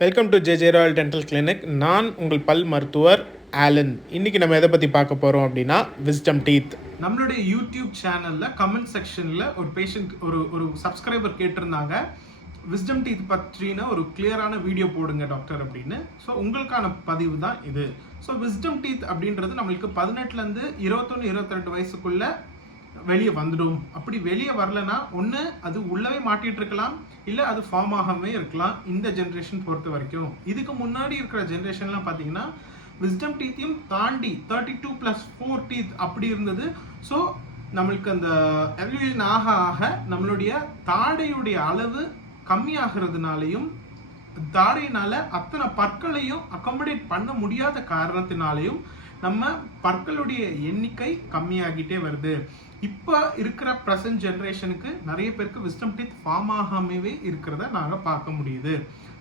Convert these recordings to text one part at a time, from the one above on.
Welcome to J J royal dental clinic நான் உங்கள் பல் மருத்துவர் ஆலன். இன்னைக்கு நம்ம எதை பற்றி பார்க்க போகிறோம் அப்படின்னா விஸ்டம் டீத் நம்மளுடைய யூடியூப் சேனல்ல கமெண்ட் செக்ஷன்ல ஒரு பேஷண்ட் ஒரு ஒரு சப்ஸ்கிரைபர் கேட்டிருந்தாங்க. விஸ்டம் டீத் பற்றின ஒரு கிளியரான வீடியோ போடுங்க டாக்டர் அப்படின்னு. ஸோ உங்களுக்கான பதிவு தான் இது. ஸோ விஸ்டம் டீத் அப்படின்றது நம்மளுக்கு பதினெட்டுலேருந்து இருபத்தொன்று இருபத்திரெண்டு வயசுக்குள்ள வெளியே வந்துடும். அப்படி வெளியே வரலனா ஒன்று அது உள்ளவே மாட்டிகிட்டு இருக்கலாம் இல்லை அது ஃபார்ம் ஆகாமே இருக்கலாம் இந்த ஜென்ரேஷன் பொறுத்த வரைக்கும். இதுக்கு முன்னாடி இருக்கிற ஜென்ரேஷன்லாம் பார்த்தீங்கன்னா விஸ்டம் டீத்தையும் தாண்டி thirty two plus four teeth அப்படி இருந்தது. ஸோ நம்மளுக்கு அந்த எவல்யூஷன் ஆக ஆக நம்மளுடைய தாடையுடைய அளவு கம்மியாகிறதுனாலையும் தாடையினால அத்தனை பற்களையும் அக்கமடேட் பண்ண முடியாத காரணத்தினாலையும் நம்ம பற்களுடைய எண்ணிக்கை கம்மியாகிட்டே வருது. இப்போ இருக்கிற ப்ரெசன்ட் ஜென்ரேஷனுக்கு நிறைய பேருக்கு விஸ்டம் டீத் ஃபார்ம் ஆகாமவே இருக்கிறத நாங்கள் பார்க்க முடியுது.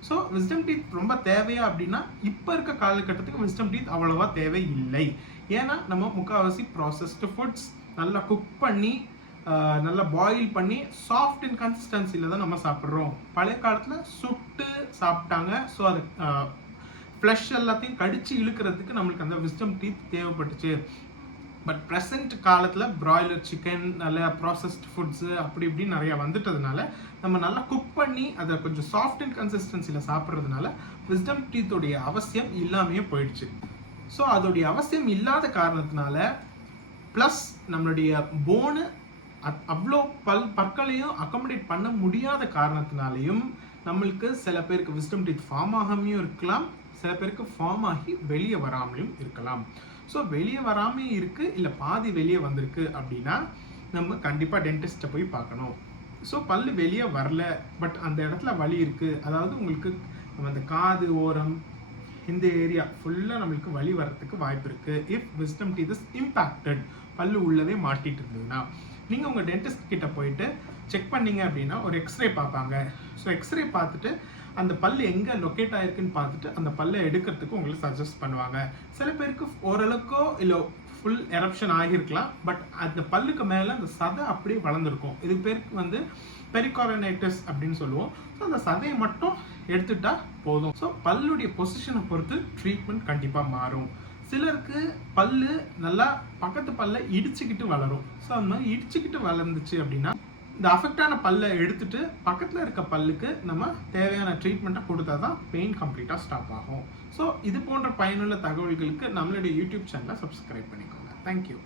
ஸோ விஸ்டம் டீத் ரொம்ப தேவையா அப்படின்னா இப்போ இருக்க காலகட்டத்துக்கு விஸ்டம் டீத் அவ்வளோவா தேவை இல்லை ஏன்னா நம்ம முக்கால்வாசி ப்ராசஸ்டு ஃபுட்ஸ் நல்லா குக் பண்ணி நல்லா பாயில் பண்ணி சாஃப்ட் இன் கன்சிஸ்டன்சியில் தான் நம்ம சாப்பிட்றோம். பழைய காலத்தில் சுட்டு சாப்பிட்டாங்க. ஸோ அது ஃப்ளஷ் எல்லாத்தையும் கடித்து இழுக்கிறதுக்கு நம்மளுக்கு அந்த விஸ்டம் டீத் தேவைப்பட்டுச்சு. பட் ப்ரெசண்ட் காலத்தில் ப்ராய்லர் சிக்கன் நல்ல ப்ராசஸ்ட் ஃபுட்ஸு அப்படி இப்படி நிறைய வந்துட்டதுனால நம்ம நல்லா குக் பண்ணி அதை கொஞ்சம் சாஃப்ட் அண்ட் கன்சிஸ்டன்சியில் சாப்பிட்றதுனால விஸ்டம் டீத்தோடைய அவசியம் இல்லாமையே போயிடுச்சு. ஸோ அதோடைய அவசியம் இல்லாத காரணத்தினால ப்ளஸ் நம்மளுடைய போனு அவ்வளோ பல் பற்களையும் அக்கமடேட் பண்ண முடியாத காரணத்தினாலையும் நம்மளுக்கு சில பேருக்கு விஸ்டம் டீத் ஃபார்ம் ஆகாமையும் இருக்கலாம். சில பேருக்கு ஃபார்ம் ஆகி வெளியே வராமலையும் இருக்கலாம். ஸோ வெளியே வராமே இருக்கு இல்லை பாதி வெளியே வந்திருக்கு அப்படின்னா நம்ம கண்டிப்பாக டென்டிஸ்ட்டை போய் பார்க்கணும். ஸோ பல் வெளியே வரல பட் அந்த இடத்துல வலி இருக்குது அதாவது உங்களுக்கு நம்ம அந்த காது ஓரம் இந்த ஏரியா ஃபுல்லாக நம்மளுக்கு வலி வர்றதுக்கு வாய்ப்பு இருக்குது if wisdom teeth is impacted பல்லு உள்ளவே மாட்டிட்டு இருந்ததுன்னா நீங்கள் உங்கள் டென்டிஸ்ட் கிட்ட போயிட்டு செக் பண்ணீங்க அப்படின்னா ஒரு எக்ஸ்ரே பார்ப்பாங்க. ஸோ எக்ஸ்ரே பார்த்துட்டு அந்த பல் எங்கே லொக்கேட் ஆயிருக்குன்னு பார்த்துட்டு அந்த பல்லை எடுக்கிறதுக்கு உங்களுக்கு சஜஸ்ட் பண்ணுவாங்க. சில பேருக்கு ஓரளவுக்கோ இல்லை ஃபுல் எரப்ஷன் ஆகியிருக்கலாம் பட் அந்த பல்லுக்கு மேலே அந்த சதை அப்படியே வளர்ந்துருக்கும். இது பேருக்கு வந்து பெரிகாரனைட்டிஸ் அப்படின்னு சொல்லுவோம். ஸோ அந்த சதையை மட்டும் எடுத்துட்டா போதும். ஸோ பல்லுடைய பொசிஷனை பொறுத்து ட்ரீட்மெண்ட் கண்டிப்பாக மாறும். சிலருக்கு பல்லு நல்லா பக்கத்து பல்ல இடிச்சுக்கிட்டு வளரும். ஸோ அந்த மாதிரி இடிச்சுக்கிட்டு வளர்ந்துச்சு அப்படின்னா இந்த அஃபெக்டான பல்லை எடுத்துட்டு பக்கத்தில் இருக்க பல்லுக்கு நம்ம தேவையான ட்ரீட்மெண்ட்டை கொடுத்தா தான் பெயின் கம்ப்ளீட்டாக ஸ்டாப் ஆகும். ஸோ இது போன்ற பயனுள்ள தகவல்களுக்கு நம்மளுடைய யூடியூப் சேனலை சப்ஸ்கிரைப் பண்ணிக்கோங்க. தேங்க்யூ